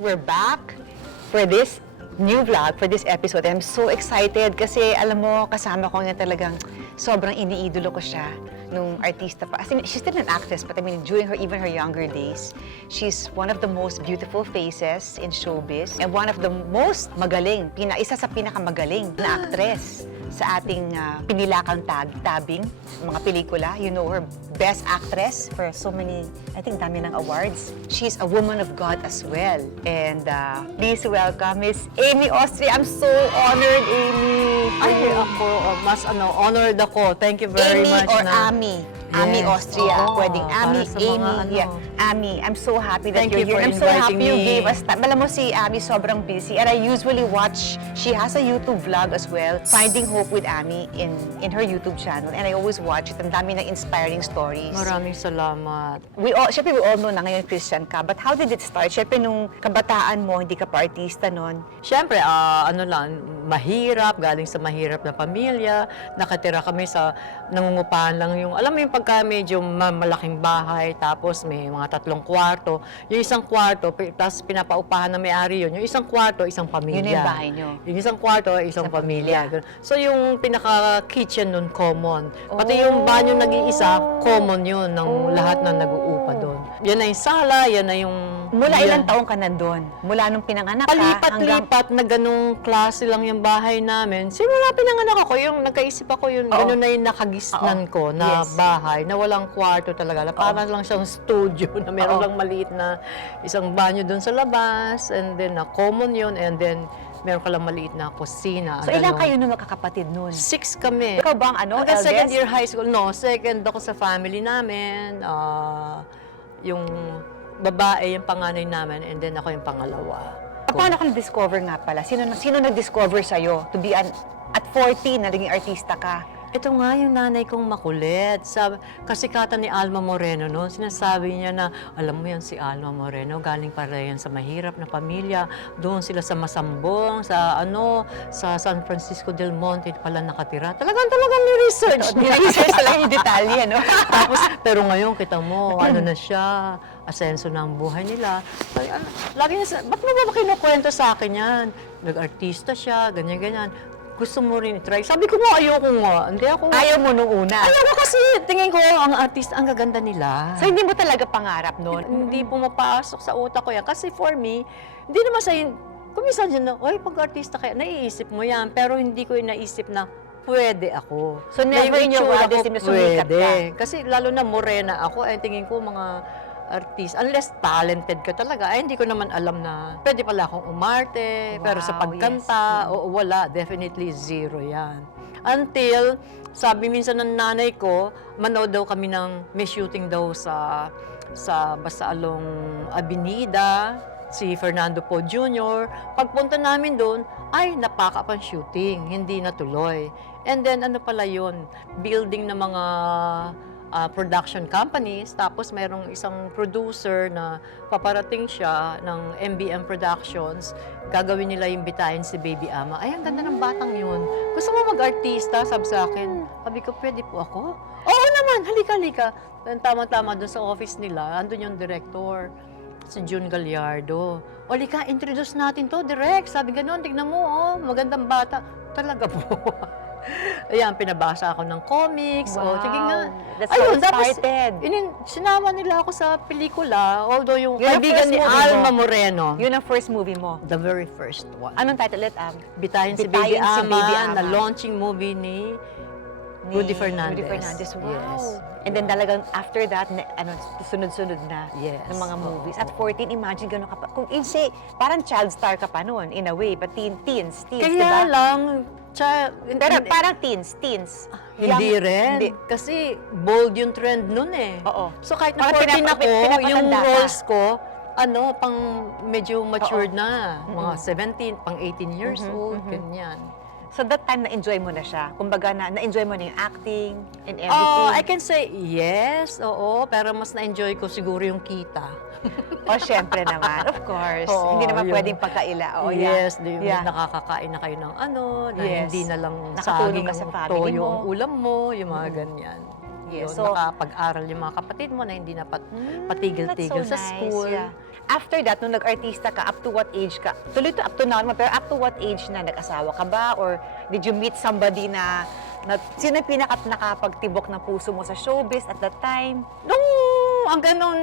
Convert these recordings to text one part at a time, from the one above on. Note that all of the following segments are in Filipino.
we're back for this new vlog, for this episode. I'm so excited kasi alam mo, kasama ko nga talagang sobrang iniidolo ko siya nung artista pa. As in, she's still an actress, but I mean, during even her younger days, she's one of the most beautiful faces in showbiz and one of the most magaling, isa sa pinakamagaling na actress sa ating pinilakang tabing, mga pelikula. You know her, Best Actress for so many, I think dami ng awards. She's a woman of God as well. And please welcome Miss Amy Austria. I'm so honored, Amy. Ay, ako, mas honored ako. Thank you very Amy much or na. Ami? Ami Yes. Austria. Oo, Pwedeng Ami, para sa mga Amy. Yeah. Ami, I'm so happy that Thank you're you here. for I'm so happy inviting you me. gave us time. Alam mo si Ami sobrang busy and I usually watch, she has a YouTube vlog as well, Finding Hope with Ami in her YouTube channel, and I always watch it. Ang dami ng inspiring stories. Maraming salamat. Siyempre, we all know na ngayon Christian ka, but how did it start? Siyempre, nung kabataan mo, hindi ka pa artista noon. Siyempre, mahirap, galing sa mahirap na pamilya. Nakatira kami sa, nangungupahan lang yung, alam mo yung pagka medyo malaking bahay, tapos may mga 3 kwarto. Yung isang kwarto, tapos pinapaupahan na may-ari yun. Yung isang kwarto, isang pamilya. Yun yung bahay nyo. Yung isang kwarto, isang pamilya. So yung pinaka-kitchen nun, common. Pati yung banyo nag-iisa, common yun ng lahat na nag-uupa doon. Yan na yung sala, yan na yung... Mula ilang taong ka nandun? Mula nung pinanganak ka Palipat-lipat na ganung klase lang yung bahay namin. Simula pinanganak ako, yung nagkaisip ako yun, ganun na yung nakagisnan ko na bahay, na walang kwarto talaga. Na parang lang siyang studio, na meron lang maliit na isang banyo doon sa labas, and then na common yun, and then meron ka lang maliit na kusina. So ilang kayo nung magkakapatid nun? 6 kami. Ikaw bang Hanggang eldest? second year high school. No, second ako sa family namin. Yung babae, yung panganay namin, and then ako yung pangalawa. Paano ka na-discover nga pala? Sino nag-discover sa'yo to be at 14, naging artista ka? Ito nga yung nanay kong makulit. Kasikatan ni Alma Moreno noon, sinasabi niya na, alam mo yan si Alma Moreno, galing para yan sa mahirap na pamilya. Doon sila sa Masambong, sa San Francisco del Monte pala nakatira. Talagang ni-research. Ni-research talaga yung detalye, no? Tapos, pero ngayon, kita mo, ano na siya, asenso na ang buhay nila. Lagi niya, ba't mo ba kinukwento sa akin yan? Nag-artista siya, ganyan-ganyan. Gusto mo rin i-try. Sabi ko nga, ayoko nga. Hindi ako nga. Ayaw mo nung una. Ayoko kasi, tingin ko, ang artista, ang gaganda nila. So hindi mo talaga pangarap noon? Hindi pumapasok sa utak ko yan. Kasi for me, hindi naman sa'yo, kumisan dyan na, oy, pag-artista kaya, naiisip mo yan. Pero hindi ko naisip na, pwede ako. So never in your wildest dreams na sumikat ka? Kasi lalo na morena ako, tingin ko mga artist, unless talented ka talaga, hindi ko naman alam na pwede pala akong umarte, pero sa pagkanta, wala, definitely zero yan. Until, sabi minsan ng nanay ko, manood daw kami may shooting daw sa basta along Avenida, si Fernando Po Jr. Pagpunta namin doon, ay napaka pang shooting, hindi natuloy. And then ano pala yun, building ng mga production companies, tapos mayroong isang producer na paparating siya ng MBM Productions, gagawin nila yung bitayin si Baby Ama. Ay, ang ganda ng batang yun. Gusto mo mag-artista? Sabi sa akin. Sabi ko, pwede po ako? Oo naman, halika. Tama-tama doon sa office nila, andun yung director, si June Gallardo. O, halika, introduce natin to, direct. Sabi gano'n, tignan mo, magandang bata. Talaga po. Ayan, pinabasa ako ng comics. Wow. Sige nga. That's so started. Sinama nila ako sa pelikula. Although yung Yun ang kaibigan first ni movie Alma mo. Moreno. Yun ang first movie mo. The very first one. Anong title ulit, Bitayin si Bitayin Baby si Ama, Baby Ama. na launching movie ni Rudy Fernandez. Rudy Fernandez, wow. Yes. And then talagang after that, sunod-sunod na Yes. ng mga movies. At 14, imagine gano'n ka pa. Kung say, parang child star ka pa noon, in a way, but teens, Kaya diba? lang, Pero parang teens. Hindi Young- rin. Hindi. Kasi bold yung trend nun eh. Oo. So kahit na Parang 14 ako, pinapatanda yung ka. roles ko, pang medyo matured na. Mga 17, pang 18 years old, ganyan. So that time, na-enjoy mo na siya. Kumbaga, na-enjoy mo na yung acting and everything. I can say yes, oo, pero mas na-enjoy ko siguro yung kita. Syempre naman. Of course. Oo, Hindi naman yung- pwedeng pagkaila. Yes, Yeah. nakakakain na kayo ng na Yes. hindi na lang Nakatulong saging ka sa ang family toyo mo. ang ulam mo, yung mga ganyan. Yes, Yun, so- nakapag-aral yung mga kapatid mo na hindi na patigil-tigil That's so sa school. Yeah. After that, nung nag-artista ka, up to what age ka? Tuloy to up to now naman, pero up to what age na nag-asawa ka ba? Or did you meet somebody sino yung nakapagtibok na puso mo sa showbiz at that time? Nung hanggang nung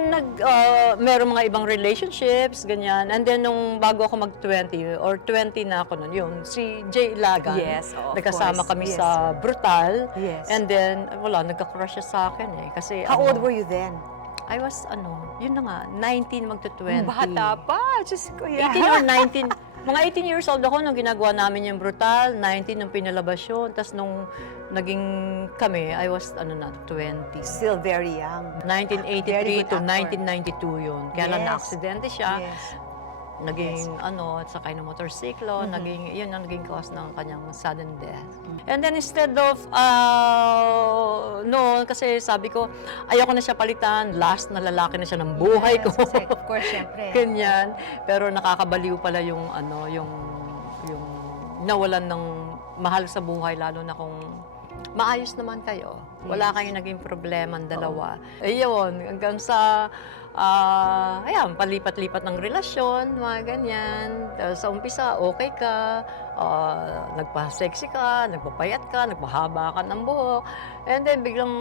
meron mga ibang relationships, ganyan. And then nung bago ako mag-20 or 20 na ako nun, yun, si Jay Ilagan. Yes, of Nagkasama course. kami Yes. sa Brutal. Yes. And then, wala, nagka-crush siya sa akin eh. Kasi, How old were you then? I was, yun na nga, 19 magto-20. Bata pa, Diyos ko yan. 18 or 19. Mga 18 years old ako nung ginagawa namin yung Brutal, 19 nung pinalabas yun. Tapos nung naging kami, I was 20. Still very young. Very 1983 good to actor. 1992 yun. Kaya lang Yes. na-aksidente siya. Yes. Naging sakay ng motorsiklo, yun ang naging cause ng kanyang sudden death. And then instead of, noon, kasi sabi ko, ayoko na siya palitan, last na lalaki na siya ng buhay ko. Yes, of course, syempre. Ganyan. Pero nakakabaliw pala yung nawalan ng mahal sa buhay, lalo na kung maayos naman kayo. Wala kayong naging problema ang dalawa. Ayun, hanggang sa, ayan, palipat-lipat ng relasyon, mga ganyan. Sa umpisa, okay ka, nagpa-sexy ka, nagpapayat ka, nagpahaba ka ng buhok. And then biglang,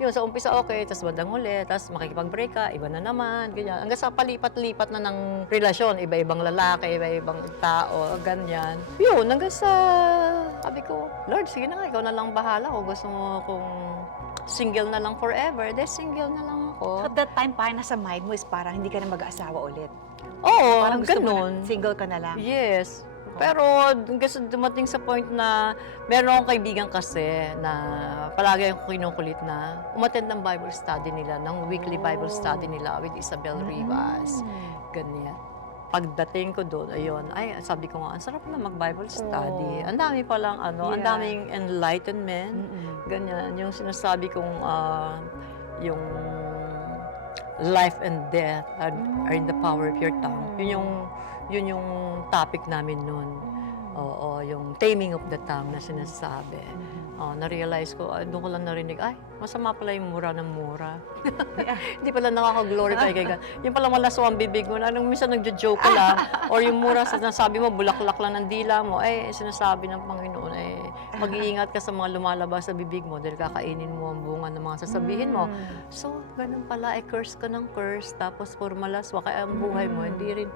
yun, sa umpisa okay, tapos bandang huli, tapos makikipag-break ka, iba na naman, ganyan. Hanggang sa palipat-lipat na ng relasyon, iba-ibang lalaki, iba-ibang tao, ganyan. Yun, hanggang sa, sabi ko, Lord, sige na nga, ikaw na lang bahala. Kung gusto mo kung single na lang forever, single na lang So ako. at that time, parang nasa mind mo is parang hindi ka na mag-aasawa ulit. Oo, Parang gusto mo ganun. na, single ka na lang. Yes. Pero gusto dumating sa point na meron akong kaibigan kasi na palagi akong kinukulit na umattend ng Bible study nila, ng weekly Bible study nila with Isabel Rivas. Ganyan. Pagdating ko doon, ayun, ay, sabi ko nga, ang sarap na mag-Bible study. Ang dami palang, ang Yeah. daming enlightenment. Ganyan, yung sinasabi kong, yung life and death are in the power of your tongue. Yun yung topic namin noon. Oo, yung taming of the tongue na sinasabi. Na-realize ko, doon ko lang narinig, ay, masama pala yung mura ng mura. Hindi pala nakaka-glorify kay God. Yung pala malaso ang bibig mo, nung minsan nagjo-joke ka lang, or yung mura sa sinasabi mo, bulaklak lang ng dila mo, ay, sinasabi ng Panginoon, ay, mag-iingat ka sa mga lumalabas sa bibig mo dahil kakainin mo ang bunga ng mga sasabihin mo. So, ganun pala, curse ka ng curse, tapos puro malaswa, kaya ang buhay mo, hindi rin,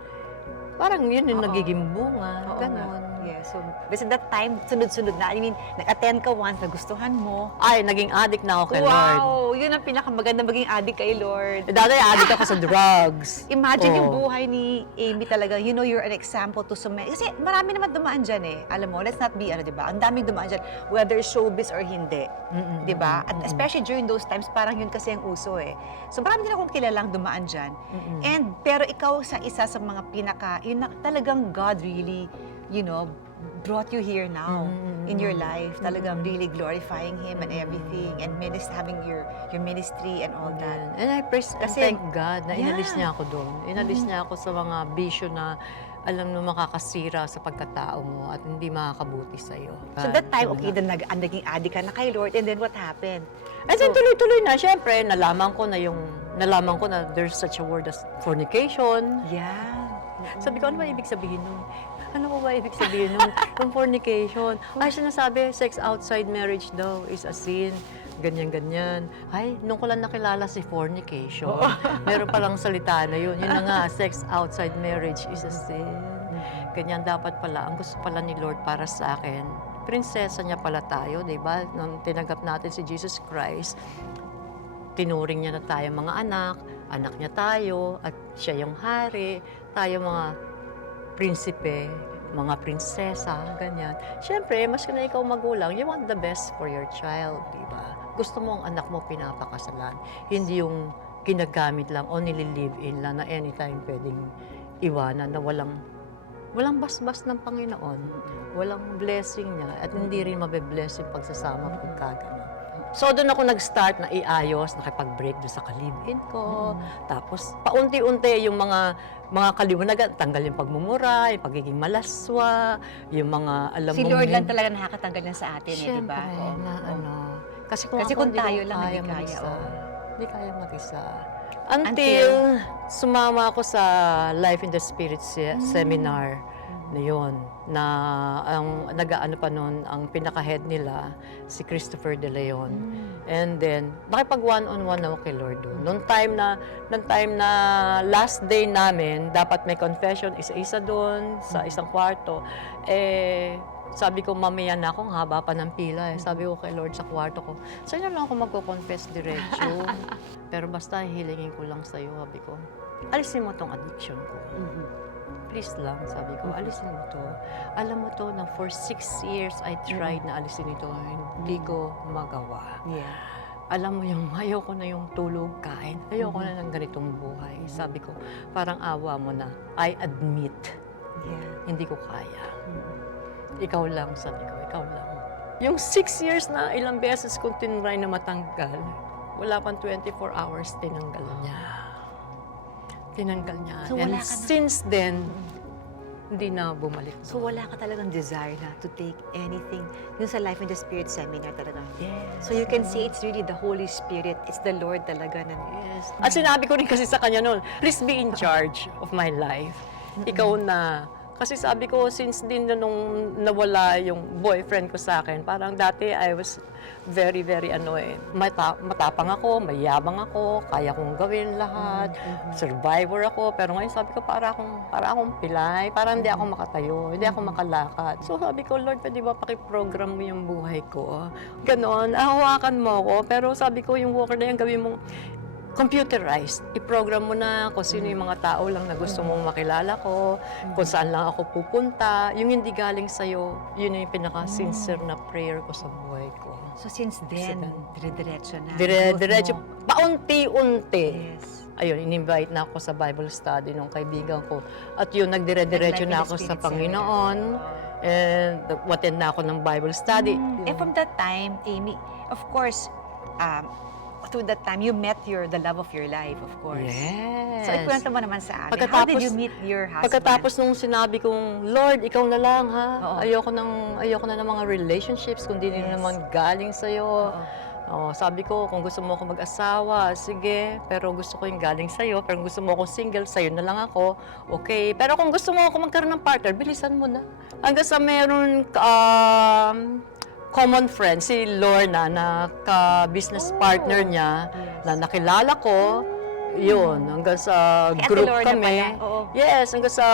parang yun yung nagiging bunga, Oo ganun. nga. Yeah, so, basta that time, sunod-sunod na. I mean, nag-attend ka once, nagustuhan mo. Ay, naging addict na ako kay Lord. Wow! Yun ang pinakamaganda maging addict kay Lord. Dati addict ako sa drugs. Imagine yung Oo. buhay ni Amy talaga. You know, you're an example to so many. Kasi marami naman dumaan dyan eh. Alam mo, let's not be, di ba? Ang daming dumaan dyan, whether showbiz or hindi. Di ba? At especially during those times, parang yun kasi ang uso eh. So marami din akong kilalang dumaan dyan. And, pero ikaw sa isa sa mga yun na talagang God really, you know, brought you here now in your life. Talagang really glorifying Him and everything and having your ministry and all that. And I praise and Kasi- thank God na inalis Yeah. niya ako doon. Inalis niya ako sa mga bisyo na alam mo makakasira sa pagkatao mo at hindi makakabuti sa iyo. So that time, okay, then naging addict ka na kay Lord, and then what happened? And then tuloy-tuloy na, syempre, nalaman ko na there's such a word as fornication. Yeah. Sabi ko, ano ba ibig sabihin nun? Ano ba ibig sabihin nun? Yung fornication. Ay, sinasabi, sex outside marriage daw is a sin. Ganyan-ganyan. Ay, nung ko lang nakilala si fornication, meron palang salita na yun. Yun na nga, sex outside marriage is a sin. Ganyan dapat pala. Ang gusto pala ni Lord para sa akin, prinsesa niya pala tayo, di ba? Nung tinanggap natin si Jesus Christ, tinuring niya na tayo mga anak niya tayo, at siya yung hari, tayo mga prinsipe, mga prinsesa, ganyan. Siyempre, mas na ikaw magulang, you want the best for your child, di ba? Gusto mo ang anak mo pinapakasalan, hindi yung ginagamit lang o nililive-in lang na anytime pwedeng iwanan na walang basbas ng Panginoon, walang blessing niya, at hindi rin mabe-bless yung pagsasama pagka ganun. So, doon ako nag-start na iayos, nakipag-break doon sa kalibin ko. Tapos, paunti-unti yung mga kaliwanagan, tanggal yung pagmumura, yung pagiging malaswa, yung mga, alam Si mo, Lord lang talaga nakakatanggal na sa atin, eh, di ba? Siyempre, na Kasi kung Kasi ako, kung hindi ko tayo lang, kaya hindi kaya, mag-isa. oo. Hindi kaya mag-isa. Until sumama ako sa Life in the Spirit seminar na yun, na ang nag-aano pa noon, ang pinaka-head nila, si Christopher De Leon. And then, nakipag one-on-one ako kay Lord doon. Noong time na last day namin, dapat may confession, isa-isa doon, sa isang kwarto. Sabi ko, mamaya na ako, ang haba pa ng pila. Sabi ko kay Lord sa kwarto ko, sa'yo lang ako magko-confess diretso. Pero basta hilingin ko lang sa'yo, sabi ko, alisin mo tong addiction ko. Please lang, sabi ko, alisin mo to. Alam mo to na for 6 years I tried na alisin ito, hindi ko magawa. Yeah. Alam mo yung ayoko na yung tulog, kain. Ayoko na ng ganitong buhay. Sabi ko, parang awa mo na. I admit, hindi ko kaya. Ikaw lang, sabi ko, ikaw lang. Yung 6 years na ilang beses kong tinry na matanggal, wala pang 24 hours, tinanggal niya. Tinanggal niya. So, And wala ka na- since then, hindi na bumalik. So wala ka talagang desire na to take anything. Yung sa Life in the Spirit seminar talaga. Yes. So you can say it's really the Holy Spirit. It's the Lord talaga na. Yes. At sinabi ko rin kasi sa kanya noon, please be in charge of my life. Ikaw na. Kasi sabi ko, since din na nung nawala yung boyfriend ko sa akin, parang dati I was very, very matapang ako, mayabang ako, kaya kong gawin lahat, survivor ako. Pero ngayon sabi ko, para akong pilay, parang hindi ako makatayo, hindi ako makalakad. So sabi ko, Lord, pwede ba pakiprogram mo yung buhay ko? Ganon, hawakan mo ako. Pero sabi ko, yung walker na yan, gawin mong computerized. I-program mo na kung sino yung mga tao lang na gusto mong makilala ko, kung saan lang ako pupunta. Yung hindi galing sa'yo, yun yung pinaka-sincere na prayer ko sa buhay ko. So since then, dire-diretso na. Dire-diretso, paunti-unti. Yes. Ayun, in-invite na ako sa Bible study ng kaibigan ko. At yun, nagdire-diretso na ako sa Panginoon. And attend na ako ng Bible study. And from that time, Amy, of course, through that time, you met the love of your life, of course. Yes. So, ikwento mo naman sa amin. How did you meet your husband? Pagkatapos nung sinabi kong, Lord, ikaw na lang ha. Oo. Ayoko na ng mga relationships kung di naman galing sa'yo. Sabi ko, kung gusto mo ako mag-asawa, sige. Pero gusto ko yung galing sa'yo. Pero kung gusto mo akong single, sa'yo na lang ako. Okay. Pero kung gusto mo ako magkaroon ng partner, bilisan mo na. Hanggang sa meron common friend, si Lorna, na ka-business partner niya, na nakilala ko, yun, hanggang sa Ate group Lorna kami. pala, oo. Yes, hanggang sa,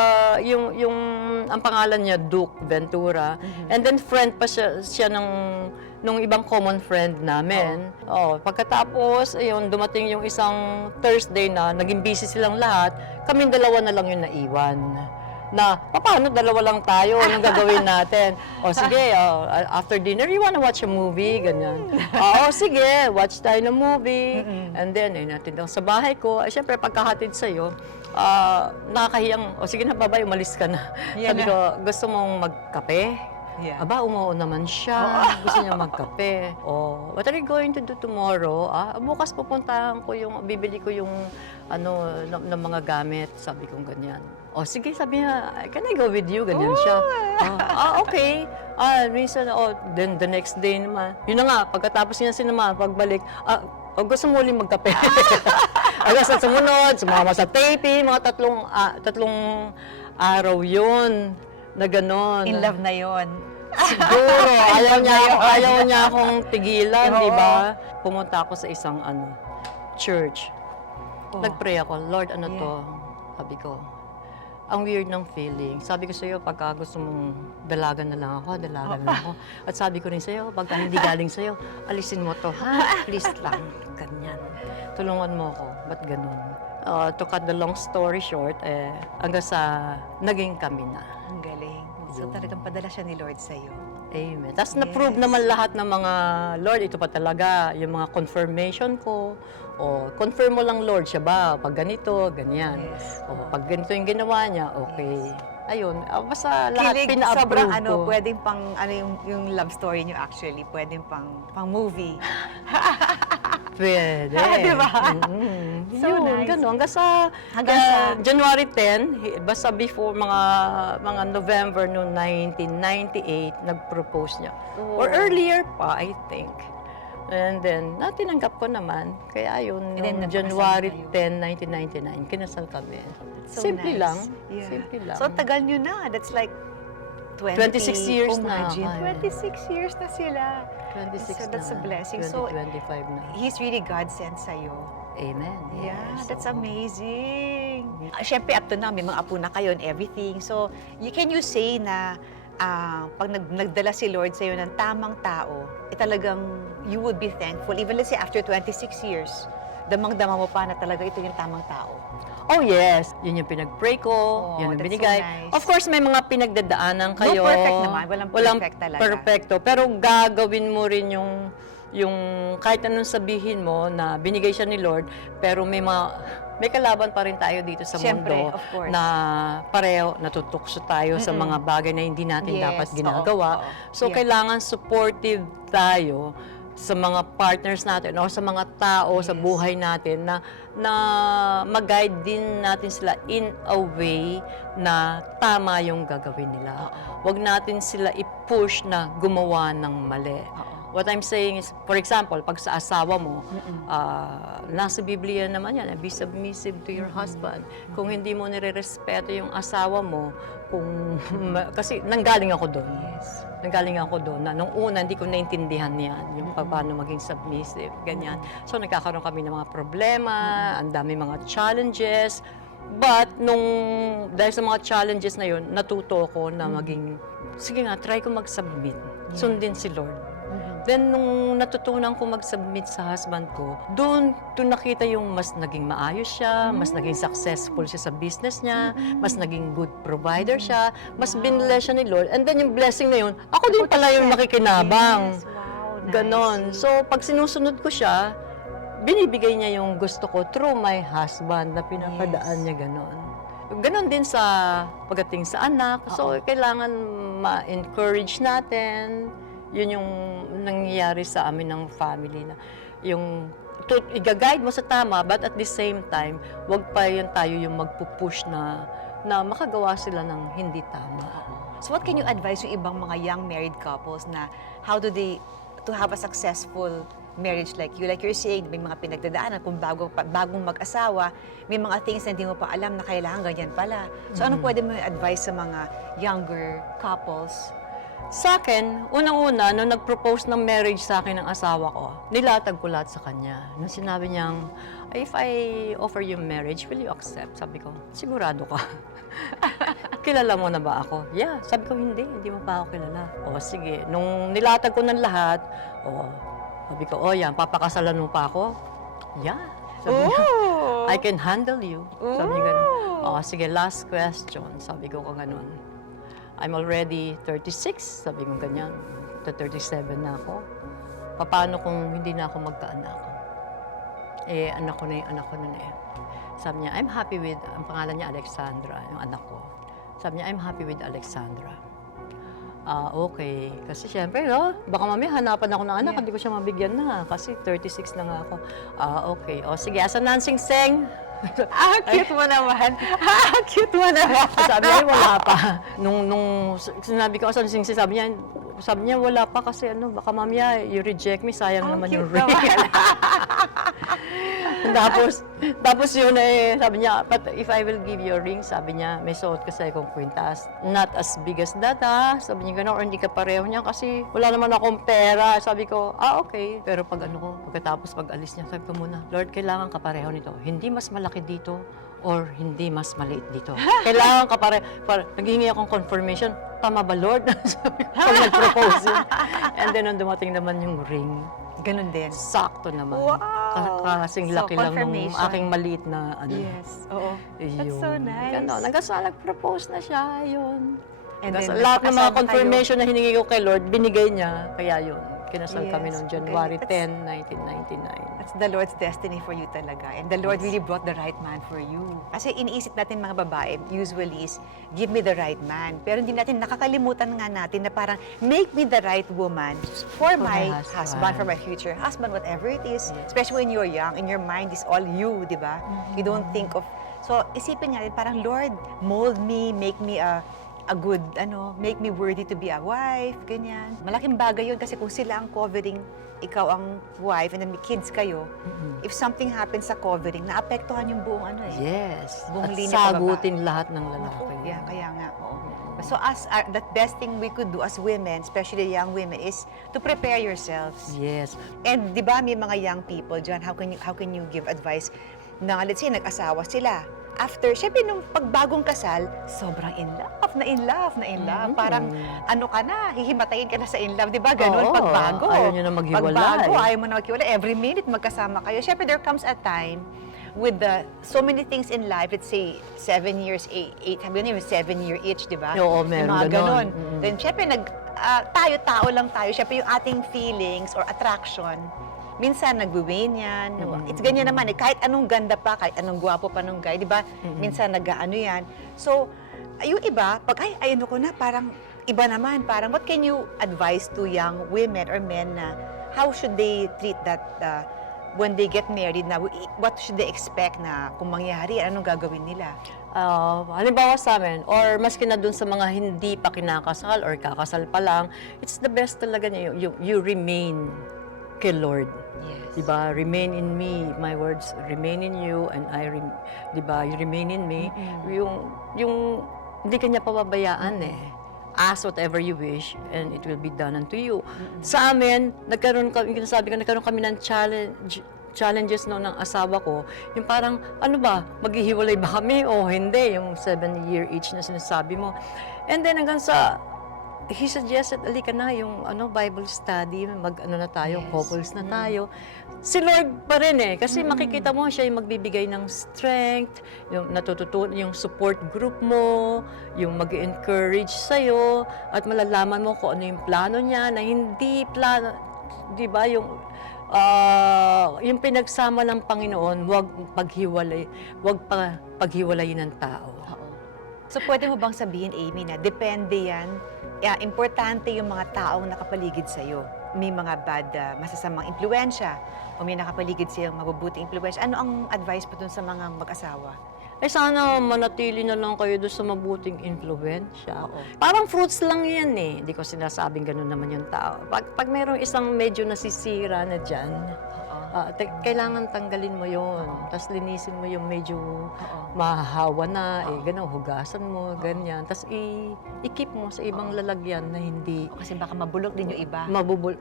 ang pangalan niya, Duke Ventura. And then friend pa siya nung ibang common friend namin. Pagkatapos, ayun, dumating yung isang Thursday na, naging busy silang lahat, kaming dalawa na lang yung naiwan. Na, paano, dalawa lang tayo, anong gagawin natin? Sige, after dinner, you wanna watch a movie? Ganyan. Sige, watch tayo ng movie. And then, natin sa bahay ko. Siyempre, pagkahatid sa'yo, nakakahiyang, sige na, babay, umalis ka na. Sabi ko, gusto mong magkape? Yeah. Aba, umuo naman siya. Gusto niya magkape. What are you going to do tomorrow? Bukas pupuntahan ko bibili ko yung ng mga gamit. Sabi kong ganyan. Sige, sabi niya, can I go with you? Ganyan siya. Okay. Minsan, then the next day naman. Yun na nga, pagkatapos niya sinama, pagbalik, gusto mo ulit magkape. Hanggang sa sumunod, sumama sa taping, mga tatlong araw yun na gano'n. In love na yon. Siguro, ayaw niya akong tigilan, di ba? Pumunta ako sa isang church. Nag-pray ako, Lord, to? Sabi ko, ang weird ng feeling. Sabi ko sa'yo, pagka gusto mong dalagan na lang ako. At sabi ko rin sa'yo, pagka hindi galing sa'yo, alisin mo to, ha? Please lang. Ganyan. Tulungan mo ako. Ba't ganun? To cut the long story short, hanggang sa naging kami na. Ang galing. So talagang padala siya ni Lord sa'yo. Amen. Tapos na-prove naman lahat ng mga, Lord, ito pa talaga, yung mga confirmation ko. Confirm mo lang, Lord, siya ba? Pag ganito, ganyan. Yes. Pag ganito yung ginawa niya, okay. Ayun, basta lahat Kilig, pina-approve sobrang ko. pwedeng pang, yung love story niyo actually, pwedeng pang movie. Pwede. Di ba? So Yun, nice. gano'n. Hanggang sa- January 10, basta before mga November noong 1998, nag-propose niya. Or earlier pa, I think. And then, natinanggap ko naman. Kaya yun, And then, noong nagpakasal January kayo. 10, 1999, kinasal kami. So Simple nice. lang. Yeah. Simple lang. So, tagal nyo na. That's like 26 years na. Imagine, Ay. 26 years na sila. 26 So, that's na. a blessing. So, 25 na. He's really God sent sa'yo. Amen. Yeah, Yes. that's Oo. amazing. Siyempre, up to now, may mga apo na kayo and everything. So, can you say na pag nagdala si Lord sa'yo ng tamang tao, talagang you would be thankful. Even let's say after 26 years, damang-dama mo pa na talaga ito yung tamang tao. Oh yes, yun yung pinag-pray ko, Oh, yun yung that's binigay. so nice. Of course, may mga pinagdadaanan kayo. perfect naman. Walang perfect talaga. perfecto. Pero gagawin mo rin yung kahit anong sabihin mo na binigay siya ni Lord, pero may kalaban pa rin tayo dito sa Siyempre, mundo of course. na pareho natutukso tayo sa mga bagay na hindi natin Yes, dapat ginagawa. oo, oo. So Yeah. kailangan supportive tayo sa mga partners natin o sa mga tao sa Yes. buhay natin na mag-guide din natin sila in a way na tama yung gagawin nila. Huwag natin sila i-push na gumawa ng mali. Oo. What I'm saying is, for example, pag sa asawa mo, nasa Biblia naman yan, be submissive to your husband. Kung hindi mo nire-respeto yung asawa mo, kasi nanggaling ako doon. Yes. Nanggaling ako doon na nung una hindi ko naintindihan yan, yung paano maging submissive, ganyan. So nagkakaroon kami ng mga problema, ang dami mga challenges. But dahil sa mga challenges na yun, natuto ko na maging, sige nga, try ko mag-submit. Sundin si Lord. Then, nung natutunan ko mag-submit sa husband ko, doon nakita yung mas naging maayos siya, mas naging successful siya sa business niya, mas naging good provider siya, mas binless siya ni Lord. And then, yung blessing na yun, ako din pala yung makikinabang. Yes, wow, nice. Ganon. So, pag sinusunod ko siya, binibigay niya yung gusto ko through my husband na pinapadaan Yes. niya ganon. Ganon din sa pagdating sa anak. So, kailangan ma-encourage natin. Yun yung nangyayari sa amin ng family na yung i-guide mo sa tama, but at the same time, wag pa yun tayo yung magpupush na makagawa sila ng hindi tama. So what can you advise yung ibang mga young married couples na how do they to have a successful marriage like you? Like you're saying, may mga pinagdadaanan kung bagong mag-asawa, may mga things na hindi mo pa alam na kailangan ganyan pala. So ano pwede mo advice sa mga younger couples? Sa akin, unang-una, nung nag-propose ng marriage sa akin ng asawa ko, nilatag ko lahat sa kanya. Nung sinabi niyang, if I offer you marriage, will you accept? Sabi ko, sigurado ka. Kilala mo na ba ako? Yeah. Sabi ko, hindi mo pa ako kilala. O sige, nung nilatag ko ng lahat, sabi ko, yan, papakasalan mo pa ako? Yeah. Sabi niya, I can handle you. Sabi niya ganun. Sige, last question. Sabi ko ganun. I'm already 36, sabi ko ganyan. 37 na ako. Paano kung hindi na ako magkaanak? Anak ko na yung anak ko nun eh. Sabi niya, I'm happy with, ang pangalan niya Alexandra, yung anak ko. Sabi niya, I'm happy with Alexandra. Okay. Kasi syempre, baka mamaya hanapan ako ng anak, hindi ko siya mabigyan na. Kasi 36 na nga ako. Okay. Sige, asa nansing seng? Cute mo naman. Cute mo naman. Sabi niya, wala pa. Nung sinabi ko, sabi niya, wala pa kasi baka mamaya you reject me, sayang naman yung ring. tapos yun sabi niya, but if I will give you a ring, sabi niya, may suot kasi akong kwintas. Not as big as that, Sabi niya gano'n, or hindi ka pareho niya kasi wala naman akong pera. Sabi ko, okay. Pero pagkatapos pag-alis niya, sabi ko muna, Lord, kailangan ka pareho nito. Hindi mas malaki dito or hindi mas maliit dito. Kailangan ka naghihingi akong confirmation, tama ba, Lord? Sabi ko, pag nag-propose yun. And then, nung dumating naman yung ring, Ganun din. sakto naman. Wow! Kasing So, laki lang ng confirmation. aking maliit na Yes. Oo. That's Yun. so nice. Ganon. Hanggang sa nag-propose na siya, yun. And then, Lahat ng mga nagpakasama confirmation na hiningi ko kay Lord, binigay niya. Kaya yun, kinasal kami Yes, noong January galing. 10, 1999. That's the Lord's destiny for you talaga. And the Lord really brought the right man for you. Kasi iniisip natin mga babae, usually is, give me the right man. Pero hindi natin, nakakalimutan nga natin na parang, make me the right woman for my husband, for my future husband, whatever it is. Especially when you're young, and your mind is all you, di ba? You don't think of, so isipin natin, parang, Lord, mold me, make me a a good, make me worthy to be a wife, ganyan. Malaking bagay yun kasi kung sila ang covering, ikaw ang wife, and then may kids kayo, if something happens sa covering, naapektuhan yung buong Yes. buong At linya pababa. sagutin lahat ng lalaki. Yeah, kaya nga, oo. So the best thing we could do as women, especially young women, is to prepare yourselves. Yes. And di ba may mga young people dyan, how can you give advice na let's say nag-asawa sila. After, syempre nung pagbagong kasal, sobrang in love. Parang ano ka na, hihimatayin ka na sa in love, di ba? Ganun, Oo, pagbago. ayaw nyo na maghiwalay. Pagbago, ayaw mo na maghiwalay. Every minute magkasama kayo. Syempre there comes a time with so many things in life, let's say 7 years, 8, even 7 year each, di ba? Oo, meron Yung mga ganon. Then syempre tayo lang tayo. Syempre yung ating feelings or attraction, minsan nagbe-wane yan. It's ganyan naman eh. Kahit anong ganda pa, kahit anong gwapo pa nung guy, di ba? Minsan nag-ano yan. So, yung iba, pag ayun ko na, parang iba naman. Parang what can you advise to young women or men na how should they treat that when they get married na what should they expect na kung mangyari, anong gagawin nila? Halimbawa sa amin, or maski na dun sa mga hindi pa kinakasal or kakasal pa lang, it's the best talaga niya, you remain kay Lord. Yes. Diba? Remain in me, my words remain in you, and diba? You remain in me. Yung hindi kanya pababayaan eh. Ask whatever you wish, and it will be done unto you. Sa amin, nagkaroon kami ng challenges no ng asawa ko, yung parang, ano ba, maghihiwalay ba kami o hindi? Yung 7-year age na sinasabi mo. And then hanggang sa, he suggested, alika na, yung Bible study, na tayo, Yes. couples na tayo. Si Lord pa rin eh, kasi makikita mo siya yung magbibigay ng strength, yung natututunan, yung support group mo, yung mag-encourage sa'yo, at malalaman mo kung ano yung plano niya, na hindi plano, di ba, yung pinagsama ng Panginoon, huwag paghiwalayin ng tao. Oo. So, pwede mo bang sabihin, Amy, na depende yan, importante yung mga taong nakapaligid sa'yo. May mga bad, masasamang impluensya, o may nakapaligid sa'yo mabubuting impluensya. Ano ang advice po dun sa mga mag-asawa? Sana manatili na lang kayo doon sa mabuting impluwensya. Oo. Parang fruits lang yan eh. Hindi ko sinasabing ganun naman yung tao. Pag mayroong isang medyo nasisira na dyan, kailangan tanggalin mo yon. Tapos linisin mo yung medyo mahahawa na, ganun, hugasan mo, ganyan. Tapos i-keep mo sa ibang lalagyan na hindi Kasi baka mabulok din yung iba.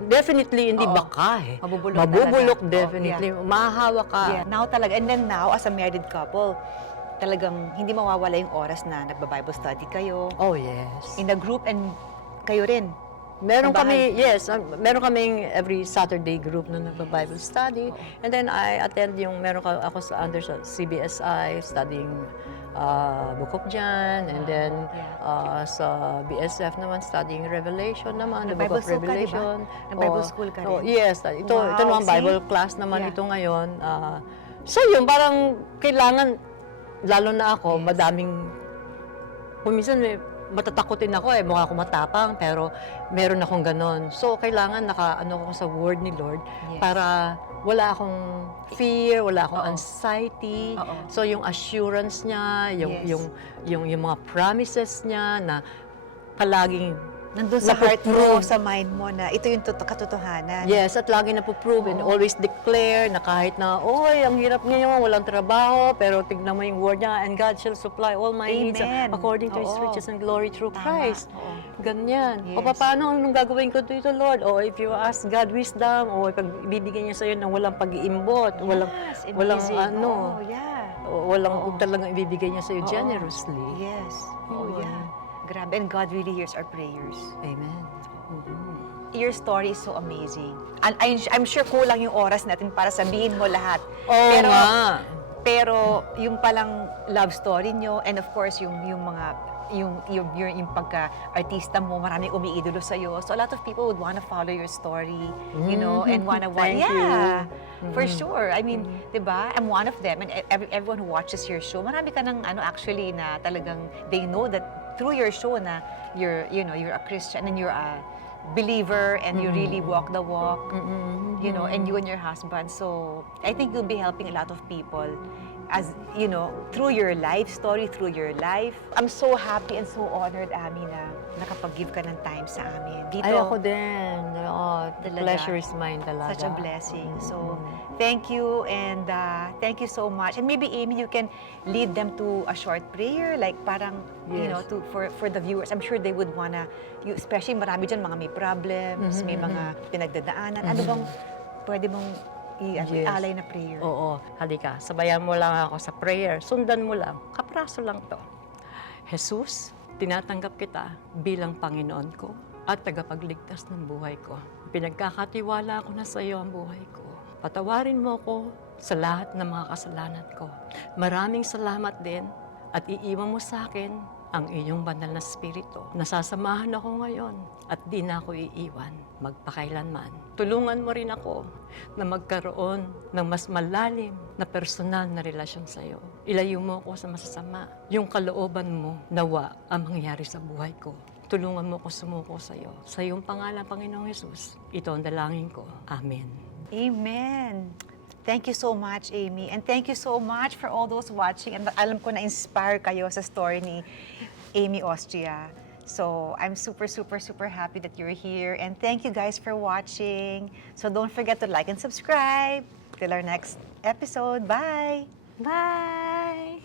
Definitely, hindi Oo. baka eh. Mabubulok talaga. Definitely. Mahahawa ka. Yeah. Now talaga, and then now, as a married couple, talagang hindi mawawala yung oras na nagba-Bible study kayo, Oh, yes. in a group, and kayo rin. Meron Sa bahay. meron kaming every Saturday group na nagpa-Bible study. And then I attend ako under sa CBSI, studying Book of John. And then sa BSF naman, studying Revelation naman, the Book of Nag-Bible school ka, di ba? Revelation. Nag-Bible school ka rin? Yes, ito Wow, naman see? Bible class naman Yeah. ito ngayon. So yun, parang kailangan, lalo na ako, madaming, kung minsan matatakutin ako mukha ako matapang, pero meron akong ganon. So, kailangan ako sa word ni Lord para wala akong fear, wala akong anxiety. So, yung assurance niya, yung mga promises niya na palaging Nandun sa heart mo, sa mind mo na ito yung katotohanan. yes, at lagi na po-prove and always declare na kahit na, ang hirap ngayon, walang trabaho, pero tignan mo yung word niya, and God shall supply all my needs Amen. according to His Oo. riches and glory through Tama. Christ. Oo. Ganyan. O Yes. paano, anong gagawin ko dito, Lord? O if you ask God wisdom, o pag ibibigay niya sa'yo na walang pag-iimbot, walang Amazing. Oo, yeah. walang talagang ibibigay niya sa'yo Oo. generously. Yes. Oh, Yun. yeah. Grabe. And God really hears our prayers. Amen. Your story is so amazing. And I'm sure kulang yung oras natin para sabihin mo lahat. Oo Pero, nga. Pero yung palang love story nyo, and of course yung mga yung pagka-artista mo, maraming umiidolo sa'yo. So a lot of people would wanna follow your story, you know, and wanna Thank you. Yeah, for sure. I mean, diba? I'm one of them, and everyone who watches your show, marami ka ng actually na talagang they know that through your show na you're a Christian and you're a believer and you really walk the walk, you know, and you and your husband. So I think you'll be helping a lot of people as, you know, through your life story, through your life. I'm so happy and so honored, Ami, na nakapag-give ka ng time sa amin. Dito, Ay, ako din. Oh, the Talaga. pleasure is mine talaga. such a blessing. So, thank you and thank you so much. And maybe, Amy, you can lead them to a short prayer, like parang, you know, Yes. for the viewers. I'm sure they would wanna, especially marami dyan, mga may problems, may mga pinagdadaanan. Ano bang pwede mong Yes. ialay na prayer? Oo, halika. Sabayan mo lang ako sa prayer. Sundan mo lang. Kapraso lang to. Jesus, tinatanggap kita bilang Panginoon ko at tagapagligtas ng buhay ko. Pinagkakatiwala ko na sa iyo ang buhay ko. Patawarin mo ko sa lahat ng mga kasalanan ko. Maraming salamat din at iiwan mo sa akin ang iyong banal na spirito. Nasasamahan ako ngayon at di na ako iiwan magpakailanman. Tulungan mo rin ako na magkaroon ng mas malalim na personal na relasyon sa iyo. Ilayo mo ako sa masasama. Yung kalooban mo, nawa ang mangyari sa buhay ko. Tulungan mo ako sumuko sa iyo. Sa iyong pangalan, Panginoong Jesus, ito ang dalangin ko. Amen. Amen. Thank you so much, Amy. And thank you so much for all those watching. And alam ko na-inspire kayo sa story ni Amy Austria. So I'm super, super, super happy that you're here. And thank you guys for watching. So don't forget to like and subscribe. Till our next episode. Bye! Bye!